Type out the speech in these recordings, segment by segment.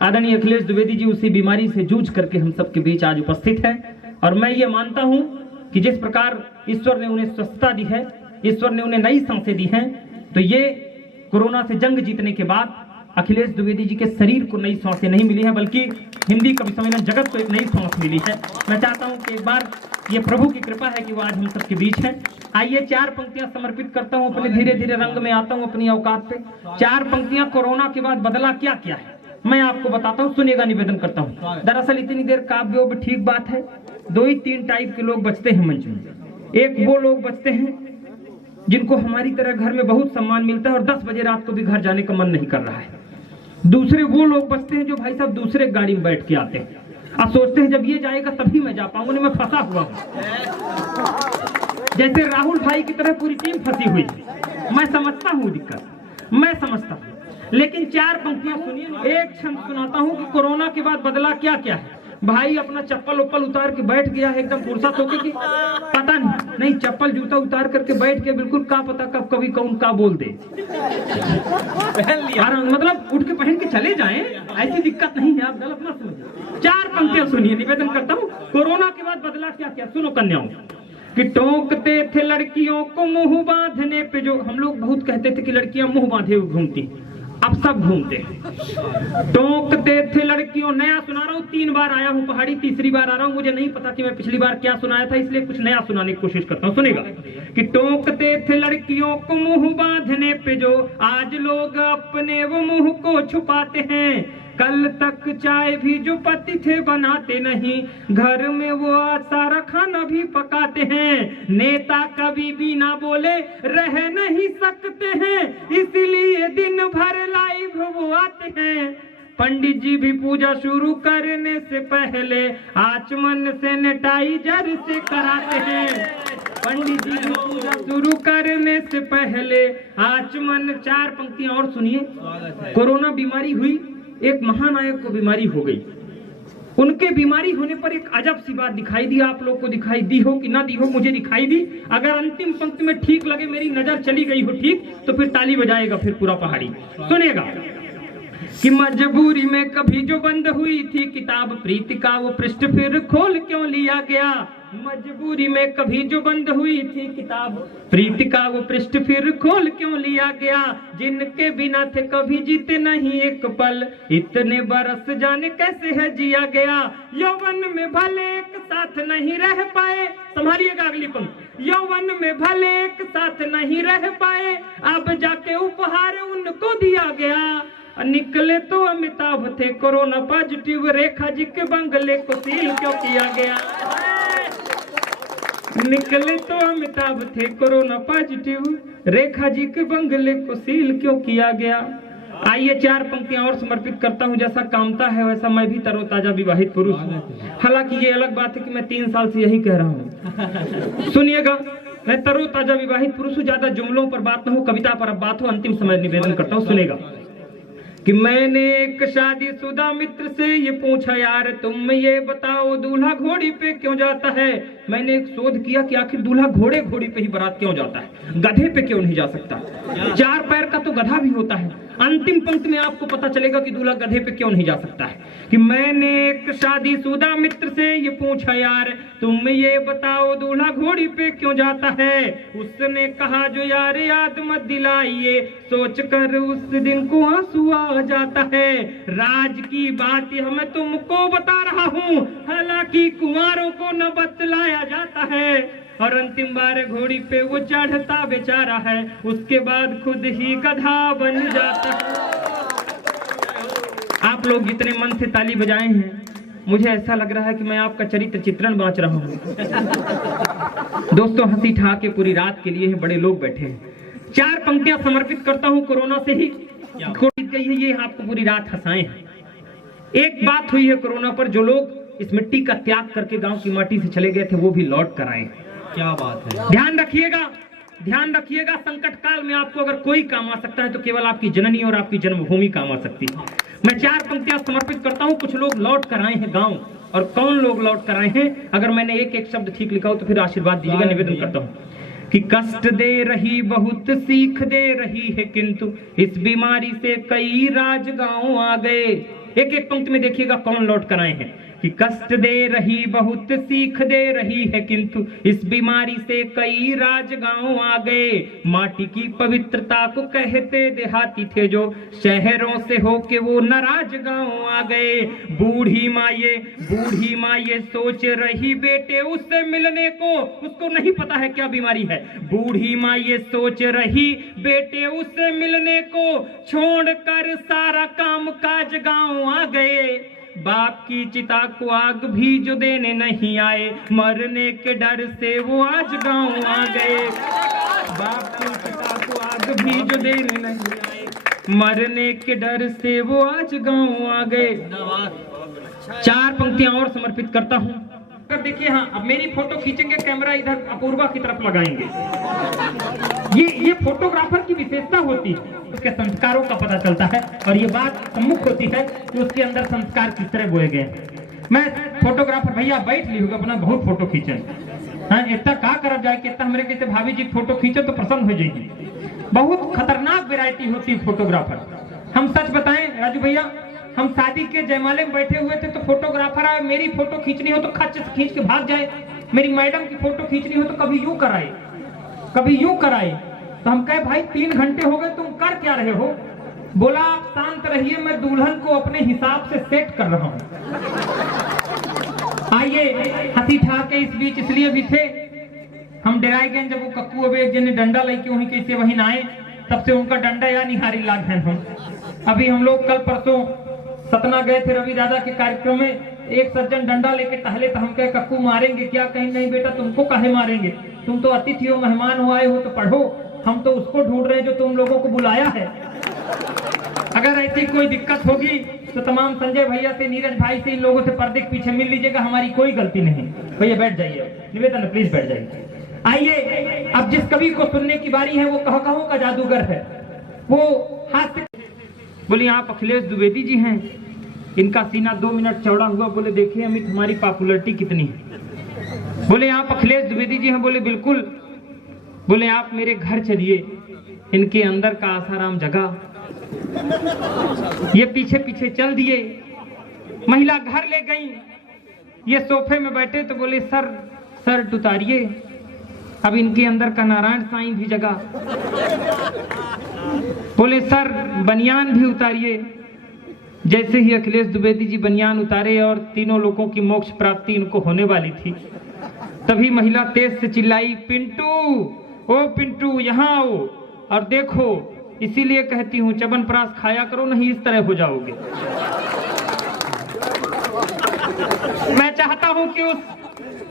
आदरणीय अखिलेश द्विवेदी जी उसी बीमारी से जूझ करके हम सबके बीच आज उपस्थित हैं। और मैं ये मानता हूं कि जिस प्रकार ईश्वर ने उन्हें स्वस्थता दी है, ईश्वर ने उन्हें नई सांसें दी हैं, तो ये कोरोना से जंग जीतने के बाद अखिलेश द्विवेदी जी के शरीर को नई सांसें नहीं मिली है, बल्कि हिंदी कवि सम्मेलन जगत को एक नई सांस मिली है। मैं चाहता हूं कि एक बार ये प्रभु की कृपा है कि वो आज हम सबके बीच हैं। आइए 4 पंक्तियां समर्पित करता हूं, अपने धीरे धीरे रंग में आता हूं अपनी औकात पे। 4 पंक्तियां कोरोना के बाद बदला क्या क्या है मैं आपको बताता हूं, सुनिएगा, निवेदन करता हूं। दरअसल इतनी देर काव्य भी ठीक बात है, 2 ही 3 टाइप के लोग बचते हैं मंच में। एक वो लोग बचते हैं जिनको हमारी तरह घर में बहुत सम्मान मिलता है और 10 बजे रात को भी घर जाने का मन नहीं कर रहा है। दूसरे वो लोग बचते हैं जो भाई साहब दूसरे गाड़ी में बैठ के आते हैं और सोचते हैं जब ये जाएगा तभी मैं जा पाऊंगा, मैं फंसा हुआ हूं। जैसे राहुल भाई की तरह पूरी टीम फंसी हुई है। मैं समझता हूँ दिक्कत, मैं समझता हूँ, लेकिन 4 पंक्तियां सुनिए। एक क्षण सुनाता हूँ कि कोरोना के बाद बदला क्या क्या है। भाई अपना चप्पल उप्पल उतार के बैठ गया है एकदम फुर्सत होके कि पता नहीं चप्पल जूता उतार करके बैठ के बिल्कुल का पता कब कभी कौन का बोल दे। मतलब उठ के पहन के चले जाएं, ऐसी दिक्कत नहीं है, आप गलत मत समझिए। 4 पंक्तियां सुनिए, निवेदन करता हूँ। कोरोना के बाद बदला क्या क्या, सुनो कन्याओं। कि टोकते थे लड़कियों को मुंह बांधने पे, जो हम लोग बहुत कहते थे कि लड़कियां मुंह बांधे हुए घूमती, अब सब घूमते। टोकते थे लड़कियों, नया सुना रहा हूँ, 3 बार आया हूँ पहाड़ी, तीसरी बार आ रहा हूँ। मुझे नहीं पता कि मैं पिछली बार क्या सुनाया था, इसलिए कुछ नया सुनाने की कोशिश करता हूँ, सुनेगा। कि टोकते थे लड़कियों को मुंह बांधने पे, जो आज लोग अपने वो मुंह को छुपाते हैं। कल तक चाय भी जो पति थे बनाते नहीं, घर में वो सारा खाना भी पकाते हैं। नेता कभी भी ना बोले रह नहीं सकते हैं, इसलिए दिन भर लाइव वो आते हैं। पंडित जी भी पूजा शुरू करने से पहले आचमन सैनिटाइजर से कराते हैं। पंडित जी भी पूजा शुरू करने से पहले आचमन। 4 पंक्तियां और सुनिए। कोरोना बीमारी हुई, एक महानायक को बीमारी हो गई। उनके बीमारी होने पर एक अजब सी बात दिखाई दी। आप लोग को दिखाई दी हो कि ना दी हो, मुझे दिखाई दी। अगर अंतिम पंक्ति में ठीक लगे, मेरी नजर चली गई हो ठीक, तो फिर ताली बजाएगा फिर पूरा पहाड़ी। सुनेगा कि मजबूरी में कभी जो बंद हुई थी किताब प्रीति का, वो पृष्ठ फिर खोल क्यों लिया गया। मजबूरी में कभी जो बंद हुई थी किताब प्रीति का, वो पृष्ठ फिर खोल क्यों लिया गया। जिनके बिना थे कभी जीते नहीं एक पल, इतने बरस जाने कैसे है जिया गया। यौवन में भले एक साथ नहीं रह पाए, संभालिएगा अगली पंक्ति। यौवन में भले एक साथ नहीं रह पाए, अब जाके उपहार उनको दिया गया। निकले तो अमिताभ थे कोरोना पॉजिटिव, रेखा जी के बंगले को सील क्यों किया गया। निकले तो अमिताभ थे कोरोना पॉजिटिव, रेखा जी के बंगले को सील क्यों किया गया। आइए 4 पंक्तियां और समर्पित करता हूं। जैसा कामता है वैसा मैं भी तरोताजा विवाहित पुरुष हूं। हालांकि ये अलग बात है कि मैं 3 साल से यही कह रहा हूं। सुनिएगा, मैं तरोताजा विवाहित पुरुष हूं। ज्यादा जुमलों पर बात न हो, कविता पर अब बात हो। अंतिम समय निवेदन करता हूं, सुनेगा। कि मैंने एक शादीशुदा मित्र से ये पूछा, यार तुम ये बताओ दूल्हा घोड़ी पे क्यों जाता है। मैंने एक शोध किया कि आखिर दूल्हा घोड़ी पे ही बारात क्यों जाता है, गधे पे क्यों नहीं जा सकता। 4 पैर का तो गधा भी होता है। अंतिम पंक्ति में आपको पता चलेगा कि दूल्हा गधे पे क्यों नहीं जा सकता है। कि मैंने एक शादीशुदा मित्र से ये पूछा, यार तुम ये बताओ दूल्हा घोड़ी पे क्यों जाता है। उसने कहा, जो यार याद मत दिलाइए, सोच कर उस दिन को आंसू आ जाता है। राज की बात मैं तुमको बता रहा हूँ, हालांकि कुंवारों को न बतलाया जाता है। और अंतिम बार घोड़ी पे वो चढ़ता बेचारा है, उसके बाद खुद ही गधा बन जाता है। आप लोग जितने मन से ताली बजाए हैं, मुझे ऐसा लग रहा है कि मैं आपका चरित्र चित्रण बांच रहा हूँ। दोस्तों, हंसी ठहाके पूरी रात के लिए बड़े लोग बैठे हैं। 4 पंक्तियां समर्पित करता हूँ। कोरोना से ही गई है, ये आपको पूरी रात हंसाए हैं। एक बात हुई है कोरोना पर, जो लोग इस मिट्टी का त्याग करके गांव की माटी से चले गए थे वो भी लौट कर आए। क्या बात है। ध्यान रखिएगा, ध्यान रखिएगा। संकट काल में आपको अगर कोई काम आ सकता है तो केवल आपकी जननी और आपकी जन्मभूमि काम आ सकती है। मैं 4 पंक्तियां समर्पित करता हूं। कुछ लोग लौट कर आए हैं गांव, और कौन लोग लौट कर आए हैं, अगर मैंने एक शब्द ठीक लिखा हो तो फिर आशीर्वाद दीजिएगा। निवेदन करता हूं कि कष्ट दे रही बहुत सीख दे रही है, किंतु इस बीमारी से कई राज गांव आ गए। एक एक पंक्ति में देखिएगा कौन लौट कर आए हैं कि कष्ट दे रही बहुत सीख दे रही है, किंतु इस बीमारी से कई राज गांव आ गए। माटी की पवित्रता को कहते देहाती थे जो, शहरों से होके वो नाराज गांव आ गए। बूढ़ी माँ ये सोच रही बेटे उससे मिलने को, उसको नहीं पता है क्या बीमारी है। बूढ़ी माँ ये सोच रही बेटे उससे मिलने को, छोड़कर सारा काम काज गांव आ गए। बाप की चिता को आग भी जो देने नहीं आए, मरने के डर से वो आज गांव आ गए। बाप की चिता को आग भी जो देने नहीं आए, मरने के डर से वो आज गांव आ गए। 4 पंक्तियां और समर्पित करता हूं। अब देखिए, हाँ, अब मेरी फोटो खींचेंगे, कैमरा इधर अपूर्वा की तरफ लगाएंगे। ये फोटोग्राफर की विशेषता होती है, उसके संस्कारों का पता चलता है, और ये बात सम्मुख होती है कि उसके अंदर संस्कार किस तरह बोए गए। मैं फोटोग्राफर भैया बैठ ली होगा, अपना बहुत फोटो खींचे, हाँ, इतना का करब जाए कि इतना हमारे कैसे भाभी जी फोटो खींचे तो प्रसन्न हो जाएगी। बहुत खतरनाक वैरायटी होती है फोटोग्राफर। हम सच बताएं राजू भैया, हम शादी के जयमाले में बैठे हुए थे तो फोटोग्राफर आए, मेरी फोटो खींचनी हो तो खच से खींच के भाग जाए, मेरी मैडम की फोटो खींचनी हो तो कभी यूं कराए कभी यूं कराए। तो हम कहे भाई 3 घंटे हो गए, तुम कर क्या रहे हो? बोला आप शांत रहिए, मैं दुल्हन को अपने हिसाब से सेट कर रहा हूं। आइए, हंसी ठहाके इस बीच इसलिए भी थे, हम डराए गए जब वो कक्कू अब एक जने डंडा लेके वहीं कैसे वहीं ना आए, तब से उनका डंडा या निहारी लाग है। हम अभी हम लोग कल परसों सतना गए थे रवि दादा के कार्यक्रम में, एक सज्जन डंडा लेके टहले तो हम कहे कक्कू मारेंगे क्या? कहीं नहीं बेटा, तुमको काहे मारेंगे, तुम तो अतिथि हो, मेहमान हो, आए हो तो पढ़ो, हम तो उसको ढूंढ रहे हैं जो तुम लोगों को बुलाया है। अगर ऐसी कोई दिक्कत होगी तो तमाम संजय भैया से, नीरज भाई से, इन लोगों से पर्दे के पीछे मिल लीजिएगा, हमारी कोई गलती नहीं। भैया बैठ जाइए, निवेदन है, प्लीज बैठ जाइए। आइए, अब जिस कवि को सुनने की बारी है वो कहों का जादूगर है। वो हाथ बोले आप अखिलेश द्विवेदी जी हैं, इनका सीना 2 मिनट चौड़ा हुआ। बोले देखिए अमित, हमारी पॉपुलरिटी कितनी है। बोले आप अखिलेश द्विवेदी जी हैं? बोले बिल्कुल। बोले आप मेरे घर चलिए, इनके अंदर का आसाराम जगह। ये पीछे पीछे चल दिए, महिला घर ले गई, ये सोफे में बैठे तो बोले सर उतारिए, अब इनके अंदर का नारायण साईं भी जगह। बोले सर बनियान भी उतारिए। जैसे ही अखिलेश द्विवेदी जी बनियान उतारे और तीनों लोगों की मोक्ष प्राप्ति इनको होने वाली थी, तभी महिला तेज से चिल्लाई, पिंटू, ओ पिंटू यहाँ आओ और देखो, इसीलिए कहती हूँ च्यवनप्राश खाया करो, नहीं इस तरह हो जाओगे। मैं चाहता हूं कि उस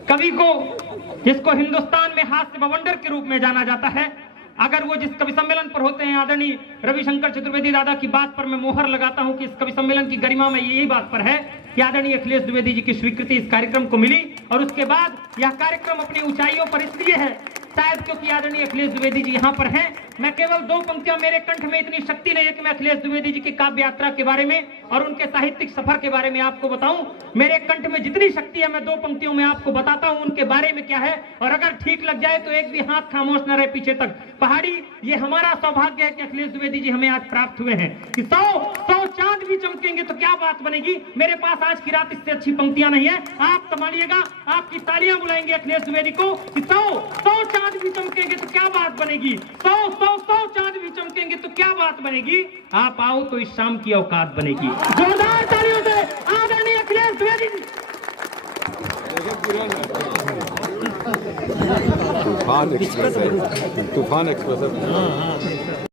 कवि को, जिसको हिंदुस्तान में हास्य बवंडर के रूप में जाना जाता है, अगर वो जिस कवि सम्मेलन पर होते हैं, आदरणीय रविशंकर चतुर्वेदी दादा की बात पर मैं मोहर लगाता हूं कि इस कवि सम्मेलन की गरिमा में यही बात पर है कि आदरणीय अखिलेश द्विवेदी जी की स्वीकृति इस कार्यक्रम को मिली, और उसके बाद यह कार्यक्रम अपनी ऊंचाइयों पर इसलिए है शायद क्योंकि आदरणीय अखिलेश द्विवेदी जी यहाँ पर हैं। मैं केवल 2 पंक्तियां, मेरे कंठ में इतनी शक्ति नहीं है कि मैं अखिलेश द्विवेदी जी की काव्य यात्रा के बारे में और उनके साहित्यिक सफर के बारे में आपको बताऊं। मेरे कंठ में जितनी शक्ति है मैं 2 पंक्तियों में आपको बताता हूं उनके बारे में क्या है, और अगर ठीक लग जाए तो एक भी हाथ खामोश न रहे पीछे तक। पहाड़ी, ये हमारा सौभाग्य है कि अखिलेश द्विवेदी जी हमें आज प्राप्त हुए हैं कि 100 चांद भी चमकेंगे तो क्या बात बनेगी। मेरे पास आज की रात इससे अच्छी पंक्तियां नहीं है, आप संभालिएगा, आपकी तालियां बुलाएंगे अखिलेश द्विवेदी को कि 100 चांद भी चमकेंगे तो क्या बात बनेगी, 100 चांद भी चमकेंगे तो क्या बात बनेगी। आप आओ तो इस शाम की औकात बनेगी। जोरदार तालियों से आदरणीय अखिलेश द्विवेदी जी। तूफान एक्सप्रेस है, तूफान एक्सप्रेस है।